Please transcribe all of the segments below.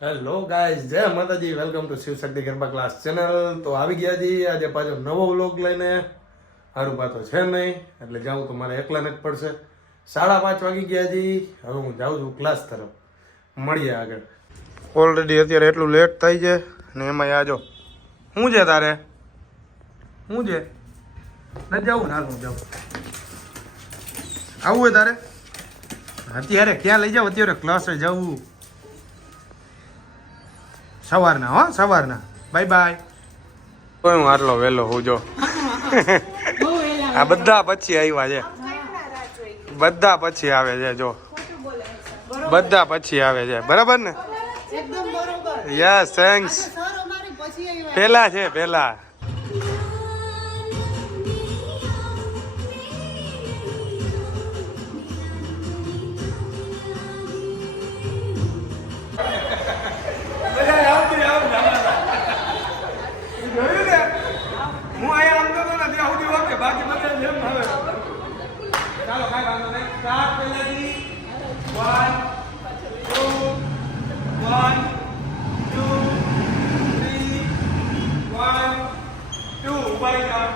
Hello guys, જય માતાજી. Welcome to Shivshakti garba class channel. તો આવી ગયા છીએ આજે પાછો નવો વ્લોગ લઈને. સારું પાતો છે નહીં એટલે જાઉં તો મારે એકલાને જ પડશે. 5:30 વાગી ગયા છીએ. હવે હું જાઉં છું ક્લાસ તરફ. મળીએ આગળ. ઓલરેડી અત્યારે એટલું લેટ થઈ છે ને એમાં આજો શું છે તારે? શું છે? નથી જવું? ના હું જાઉં. આવું હોય તારે? અત્યારે ક્યાં લઈ જાવ? અત્યારે ક્લાસે જવું સવારના. હો સવારના. Bye bye. કોઈ હું આટલો વહેલો હું જો આ બધા પછી આવ્યા છે. બધા પછી આવે છે જો. બધા પછી આવે છે. બરાબર ને? Yes thanks. પેલા છે પેલા. હું અહીંયા આમતો તો નથી આવતી વખતે બાકી બધા જેમ હવે ચાલો કાંઈ વાંધો નહીં. સ્ટાર્ટ પહેલાથી 1 2 1 2 3 1 2 ઉભા રહી જાઓ.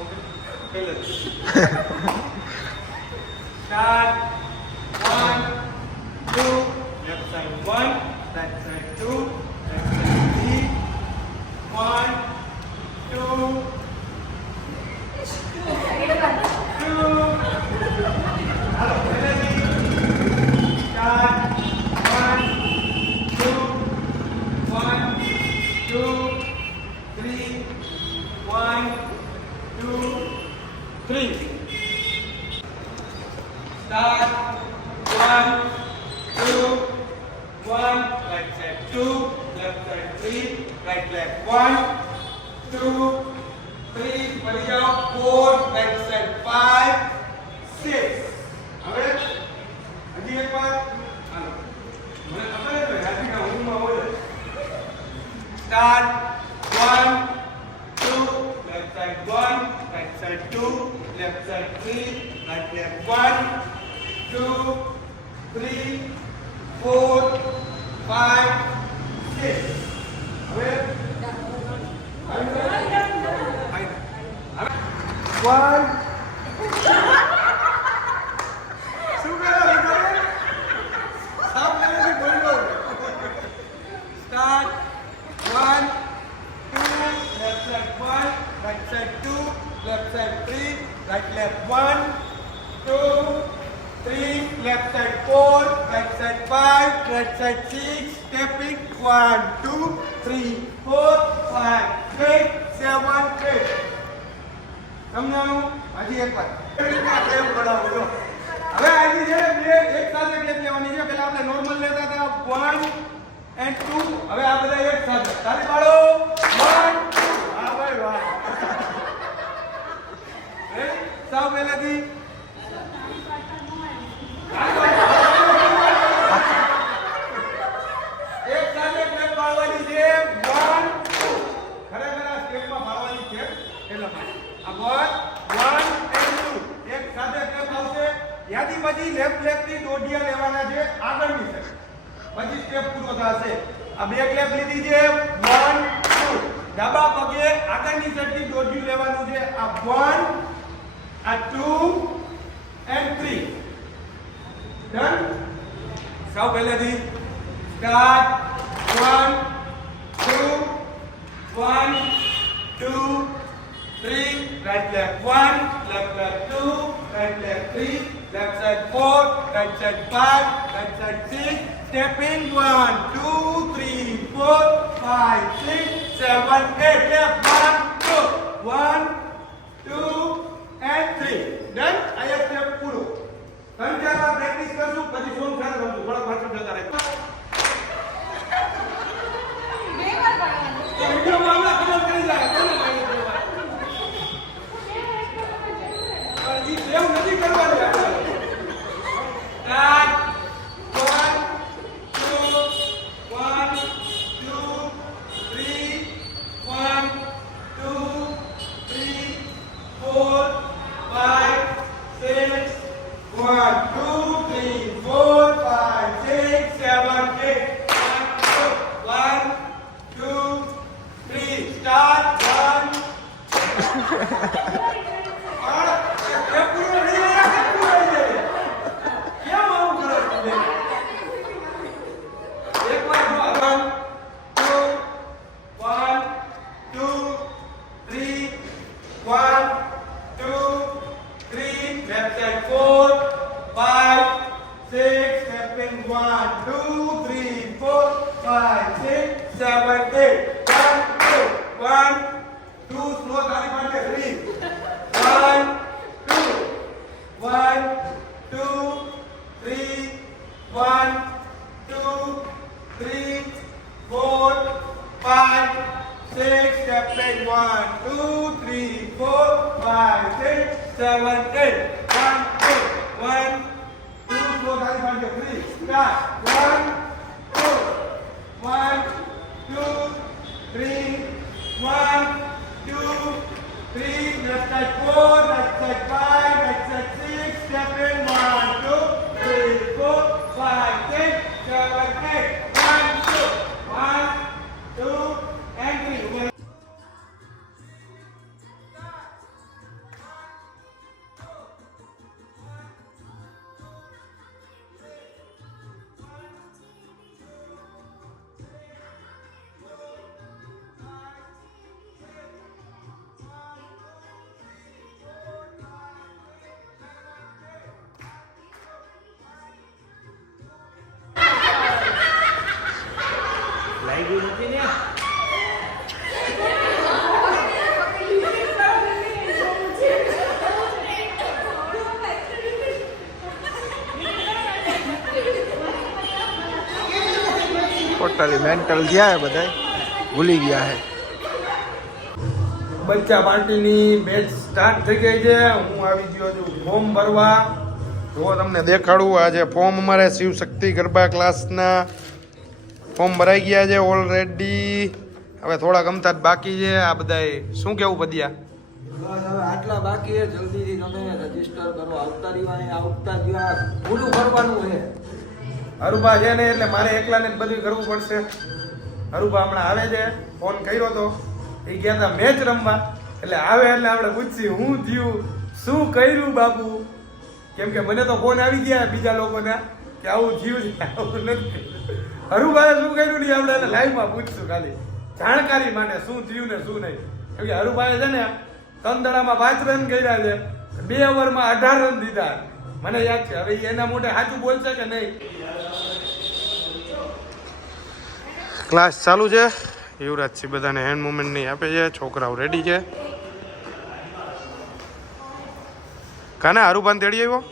ઓકે પહેલાથી start 1 2 left side 1 right side 2 1 2 હાલો પહેલેથી start 1 2 1 2 3 1 2 3 start 1 2 1 right side 2 left side 3 right left 1 2 3 ફરી જાઓ 4 right side 5 6 હવે હજી એક વાર હાલો મને ખબર છે રાત્રિના ઊંઘમાં હોય start 1 2 left side 1 right side 2 left side 3 right left 1 2 3 4 5 6 હવે 1 શું કરે સાફ નથી બોલો. Start 1 2 left side 1 right side 2 left side 3 right left 1 2 3 left side 4 right side 5 right side 6 stepping 1 2 3 4 5 6 7 8 સમજાણું? હજી એક વાર કેમ પડાવો જો. હવે આની છે બે એક સાથે ક્લેપ લેવાની છે. પહેલા આપણે નોર્મલ લેતા હતા 1 and 2. હવે આ બધા એક સાથે તાળી પાડો 1 2. હા ભાઈ વાહ. સાવ પહેલાથી એક સાથે ક્લેપ પાડવાની છે 1 2. ખરેખર આ સ્ટેપમાં પાડવાની છે એટલા માટે આ 1 and 2 એક સાથે ક્લેપ આવશે. યાદી પછી લેફ્ટ થી દોઢિયા લેવાના છે આગળની સાઈડ. પછી સ્ટેપ પૂરો થશે. આ બે ક્લેપ લીધી છે 1 2. ડાબા પગે આગળની સાઈડ થી દોઢિયું લેવાનું છે. આ 1 આ 2 and 3 ડન. સૌ પહેલેથી start 1 2 1 2 3 right left 1 left left 2 right left 3 left side 4 right side 5 right side 6 step in 1 2 3 4 5 6 7 8 left 1 2 1 2 and 3 done. આ સ્ટેપ પૂરો. 3-4 વાર પ્રેક્ટિસ કરશું પછી સોંગ સાથે રમશું. થોડા પાછળ જતા રહેજો. બે વાર પાડવાનું તો વિડિયોમાં આપણે ખબર કરી જાય કોને લાગે છે પણ ઈ સેવ નથી કરવાનું. સ્ટાર્ટ 1 2 1 2 3 1 2 3 4 5 6 1 2 3 4 5 ટોટલી મેન્ટલ ગયા હે બધા, ભૂલી ગયા હે. બચ્ચા પાર્ટીની બેચ સ્ટાર્ટ થઈ ગઈ છે. હું આવી ગયો છું ફોર્મ ભરવા. જો તમને દેખાડું, આજે ફોર્મ અમારે શિવ શક્તિ ગરબા ક્લાસના ફોર્મ ભરાઈ ગયા છે ઓલરેડી. હવે થોડાક અમથા બાકી છે. આ બધાય શું કેવું પદ્યા? બસ હવે આટલા બાકી છે, જલ્દીથી તમે રજીસ્ટર કરો. આવતા દિવસ પૂરું કરવાનું છે. હરુભા છે ને એટલે મારે એકલાને જ બધું કરવું પડશે. હરુભા હમણાં આવે છે, ફોન કર્યો તો, એ ગયા હતા મેચ રમવા. એટલે આવે એટલે આપણે પૂછ્યું હું થયું, શું કર્યું બાપુ, કેમ કે મને તો ફોન આવી ગયા બીજા લોકોના કે આવું થયું છે, આવું નથી. હરુભાએ શું કર્યું નહીં આપણે એને લાઈવમાં પૂછશું, ખાલી જાણકારી માટે શું થયું ને શું નહીં. કેમ કે હરુભાએ છે ને 3 દડામાં 5 રન કર્યા છે, 2 ઓવરમાં 18 રન દીધા. મને યાદ છે. હવે એના મોઢે સાચું બોલશે કે નહીં? ક્લાસ ચાલુ છે. યુવરાજસિંહ બધાને હેન્ડ મુવમેન્ટ નહીં આપે છે. છોકરાઓ રેડી છે. કાને હારુભાન તેડી આવ્યો?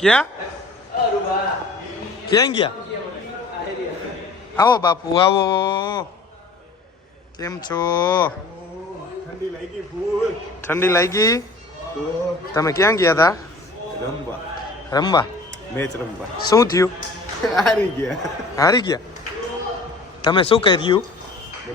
ક્યાં ક્યાં ગયા? આવો બાપુ આવો, કેમ છો? ઠંડી લાગી? તમે ક્યાં ગયા હતા? રમવા. મેચ રમવા. શું થયું? હારી ગયા. હારી ગયા? તમે શું કર્યું?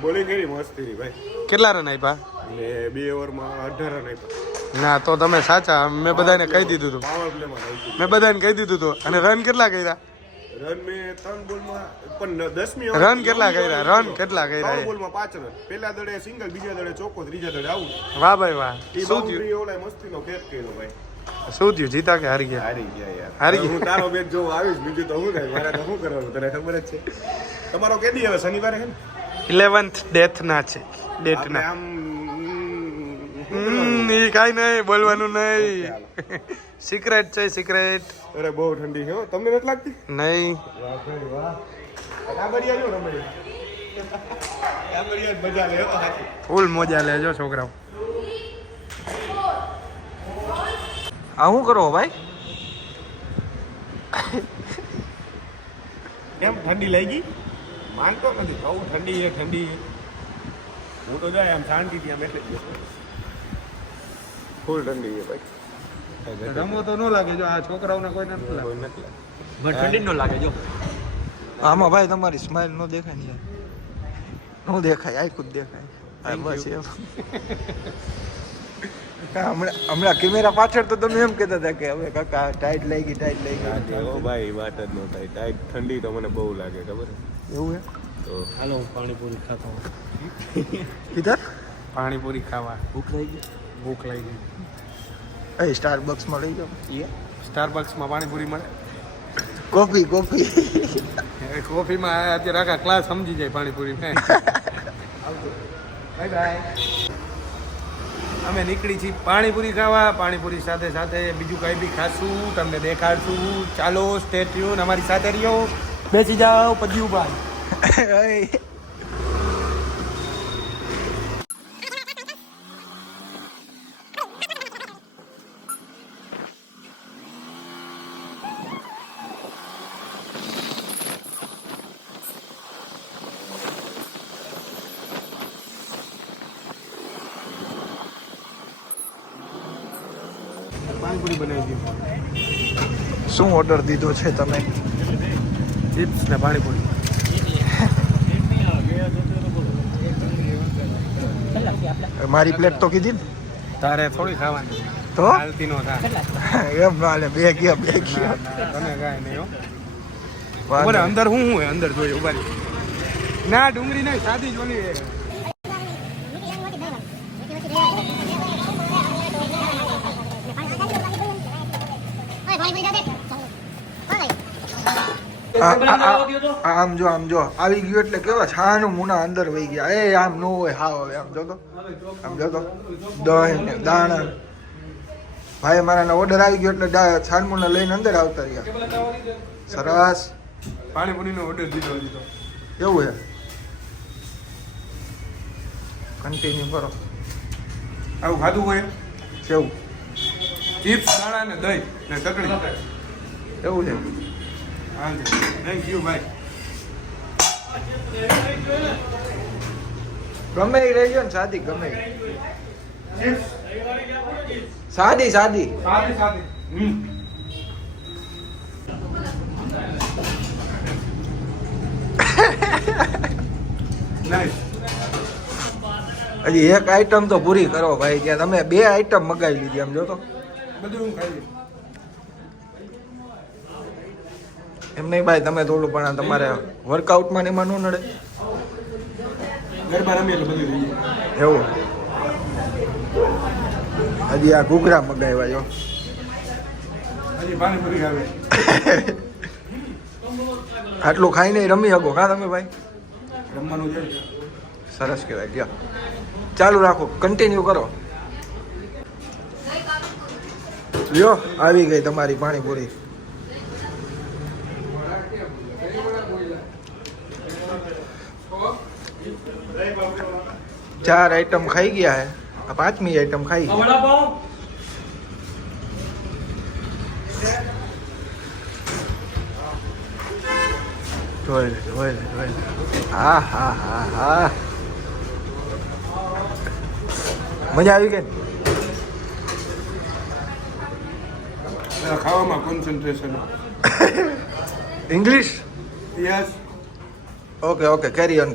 બોલિંગ કરી મસ્તી ભાઈ. કેટલા રન આપ્યા? ને 2 ઓવરમાં 18 રન આપ્યા. ના તો તમે સાચા. મેં બધાને કહી દીધું હતું. પાવર પ્લેમાં નાખ્યું. મેં બધાને કહી દીધું હતું. અને રન કેટલા કર્યા? રન મેં 3 બોલમાં પણ 10મી રન કેટલા કર્યા? રન કેટલા કર્યા? 3 બોલમાં 5 રન. પહેલા દડે સિંગલ, બીજા દડે ચોકો, ત્રીજા દડે આઉટ. વાહ ભાઈ વાહ. ઈ શું બાઉન્ડ્રી થયું? ઓલા મસ્તીનો કેચ કર્યો ભાઈ. શું થયું? જીતા કે હારી ગયા? હારી ગયા યાર. હારી ગયા. હું તારો મેચ જોવા આવીશ, બીજું તો હું થાય, મારે તો શું કરવાનું તને ખબર જ છે. તમારો કેદી હવે શનિવારે છે ને? 11th ડેથ ના છે. ડેટ આપણે ના. આમ એ કાઈ નહીં બોલવાનું નહીં. સિક્રેટ છે, સિક્રેટ. અરે બહુ ઠંડી છે હો. તમને નથી લાગતી? નહીં. વાહ ભાઈ વાહ. કાબડિયા જો રમણી. કાબડિયા મજા લે હો હાથી. ફૂલ મોજા લેજો છોકરાઓ. આ શું કરો ભાઈ? કેમ ઠંડી લાગી? માનતો નથી. બહુ ઠંડી છે, ઠંડી. હું તો જાય આમ શાંતિથી આમ એટલે જ બેઠો. ફૂલ ઠંડી છે ભાઈ. રમો તો ન લાગે. જો આ છોકરાઓને કોઈ નથી લાગે. કોઈ નથી. ઠંડી ન લાગે જો. આમાં ભાઈ તમારી સ્માઈલ નો દેખાય ને યાર. નો દેખાય, આખું જ દેખાય. હા બસ એમ. હમણાં કેમેરા પાછળ તો તમે એમ કહેતા હતા કે હવે કાકા ટાઈટ લાગી, ટાઈટ લાગી. ઓ ભાઈ વાત જ ન થાય. ટાઈટ ઠંડી તો મને બહુ લાગે ખબર છે? એવું હે? તો હાલો હું પાણીપુરી ખાતો. કિધર? પાણીપુરી ખાવા. ભૂખ લાગી ગઈ. ભૂખ લાગી એ સ્ટારબક્સમાં લઈ જાઓ. ગઈ. સ્ટારબક્સમાં પાણીપુરી મળે. કોફી કોફીમાં અત્યારે આખા ક્લાસ સમજી જાય પાણીપુરી. Bye bye. અમે નીકળી છીએ પાણીપુરી ખાવા. પાણીપુરી સાથે સાથે બીજું કંઈ બી ખાશું, તમને દેખાડશું. ચાલો સ્ટે ટ્યુન, અમારી સાથે રહ્યો. બેસી જાઓ પદ્યુભાઈ. પાણીપુરી બનાવી દીધું. શું ઓર્ડર દીધો છે તમે? ચિપ્સ ને પાણીપુરી. મારી પ્લેટ તો કીધી ને. તારે થોડી ખાવાની તો હાલતી નો થાય. એમ ના લે, બે ગયા. તને કાંઈ નહીં હો. વાંધો બોલે નહીં. અંદર હું હોય અંદર જોઈએ ઉભા રહી. ના ડુંગળી નહીં, સાદી જ ઓલી. આમ જો આવી ગયું એટલે કેવા છાનું મુના અંદર વહી ગયા. એ આમ નો હોય હાવ. હવે આમ જોતો દહીં ને દાણા. ભાઈ મારાનો ઓર્ડર આવી ગયો એટલે છાનમુના લઈને અંદર આવતા રહ્યા. સરસ. પાણીપુરીનો ઓર્ડર દીધો. એવું છે. કન્ટિન્યુ કરો. આવું ખાધું હોય કેવું ચિપ્સ, દાણા ને દહીં ને ચટણી. એવું છે. હા થેન્ક યુ ભાઈ. ગમે એ રહી ગયો ને સાદી ગમે એ. ચિપ્સ સાદી સાદી નાઈસ. હજી એક આઈટમ તો પૂરી કરો ભાઈ. ત્યાં તમે 2 આઈટમ મગાવી લીધી. આમ જો તો બધું હું ખાઈ લઈશ. એમ નહીં ભાઈ, તમે થોડું પણ તમારે વર્કઆઉટમાં ને એમાં ન નડે. ગરબા રમીએ એટલે બધું થઈ જાય. એવું. હજી આ ઘૂઘરા મગાવ્યા જો. હજી પાણીપુરી આવે. આટલું ખાઈને રમી શકો કા તમે ભાઈ? રમવાનું છે. સરસ કહેવાય. ગયા ચાલુ રાખો, કન્ટિન્યુ કરો. લ્યો આવી ગઈ તમારી પાણીપુરી. ચાર આઈટમ ખાઈ ગયા હે. આ 5મી આઈટમ ખાઈ ગયા. જોઈ લે. હા મજા આવી ગઈ ને? ખાવામાં concentration. English. Yes. Okay carry on.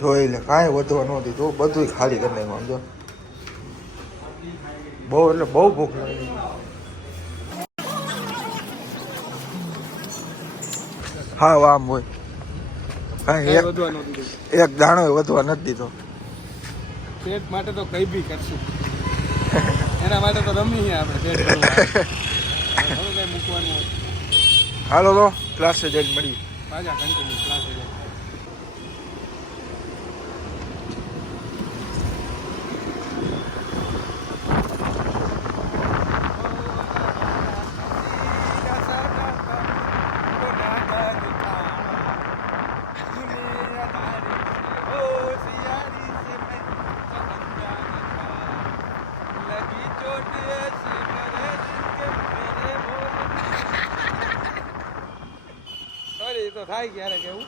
જોઈ લે, કાંઈ વધવા ન દીધું, બધું ખાલી કરી નાખ્યું. જો બહુ ભૂખ લાગી. હા આમ હોય કાંઈ એક દાણો વધવા નથી દીધો. પેટ માટે તો કઈ બી કરશું. એના માટે તો રમીએ આપણે પેટ ભરવા. થોડું કઈ મૂકવાનું હોય. હાલો તો ક્લાસે જઈને મળી. પાછા કન્ટિન્યુ ક્લાસ થઈ જાય. તો થાય ક્યારે કેવું.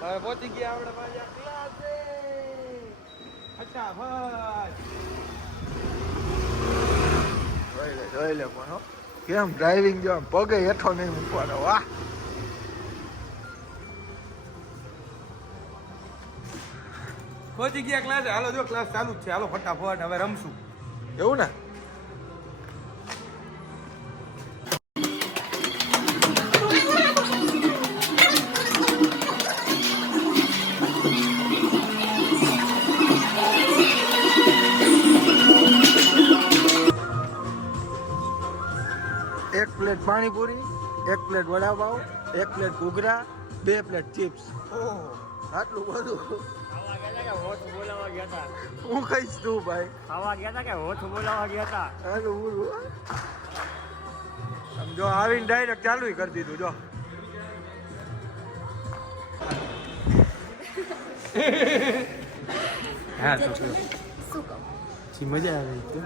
હવે પહોંચી ગયા આપણે પાછા ક્લાસે. ફટાફટ. જોઈ લે પણ હો. કેમ ડ્રાઇવિંગ જો પગે હેઠો નહીં મૂકવાનો. વાહ. પહોંચી ગયા ક્લાસે. હાલો જો ક્લાસ ચાલુ જ છે. હાલો ફટાફટ હવે રમશું. એવું ને? પાણીપુરી, 1 પ્લેટ વડાપાવ, 1 પ્લેટ ઘૂઘરા, 2 પ્લેટ ચિપ્સ. આટલું બધું હું કહીશ તું ભાઈ. હાલું બોલું. આમ જો આવીને ડાયરેક્ટ ચાલુ કરી દીધું જો. હા તો શું કહું? જી મજા આવે તો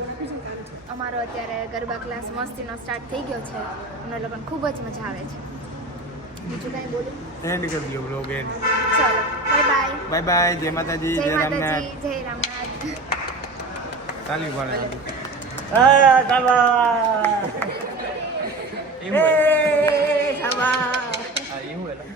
અમારો અત્યારે ગરબા ક્લાસ મસ્તીનો સ્ટાર્ટ થઈ ગયો છે. અમને લોકોને ખૂબ જ મજા આવે છે. બીજું કાંઈ બોલું? એન્ડ કરી દો બ્લોગ એન્ડ. ચાલો બાય બાય. Bye bye. જય માતાજી, જય જય રામનાથ. માતાજી, જય રામનાથ. તાલી પાડે એમ હોય. હા એવું એટલે